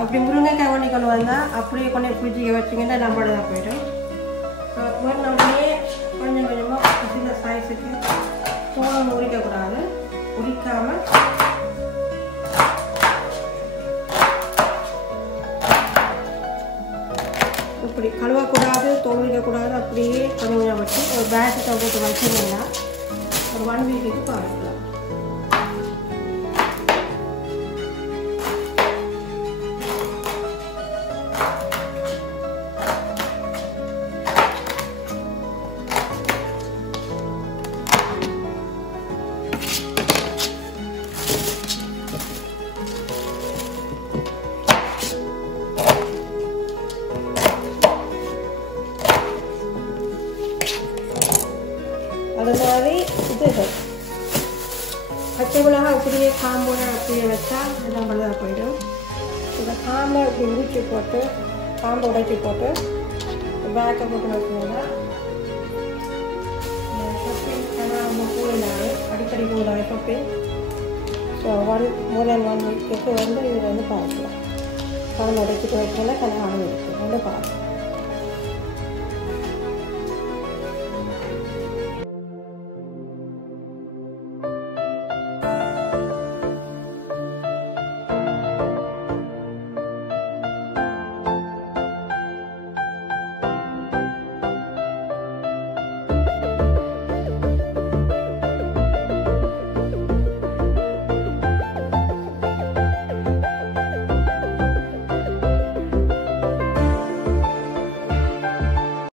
அப்படி முருங்கைக்காய் கொண்டு கொண்டு வந்தால் அப்படியே கொண்டு ஃப்ரிட்ஜுக்கு வச்சிங்கன்னா நம்மளோட தான் போயிடும். ஸோ நம்மளே கொஞ்சம் கொஞ்சமாக சின்ன சைஸுக்கு தோலம் உரிக்கக்கூடாது, உரிக்காமல் இப்படி கழுவக்கூடாது, தோல் உரிக்கக்கூடாது, அப்படியே கொஞ்சம் கொஞ்சம் வச்சு ஒரு பேக்கெட்டை போட்டு வச்சிங்கன்னா ஒரு 1 வீக்குக்கு பாருங்கள். அது மாதிரி இது பச்சை மிளகா அப்படியே காம்போட அப்படியே வச்சா எல்லாம் நல்லா போயிடும். இந்த காம்பை இப்படி உரிச்சு போட்டு காம்பை உடைச்சி போட்டு பேக்கை போட்டு வச்சிங்கன்னா ஷாப்பிங் ரொம்ப கூலாகவே அடிக்கடி கூலாகவே ஷாப்பிங். ஸோ more than 1 வீக்குக்கு வந்து இது வந்து பார்க்கலாம். காம்பை உடைச்சிட்டு வைக்கல கனகாலும் இருக்குது வந்து பார்க்கலாம்.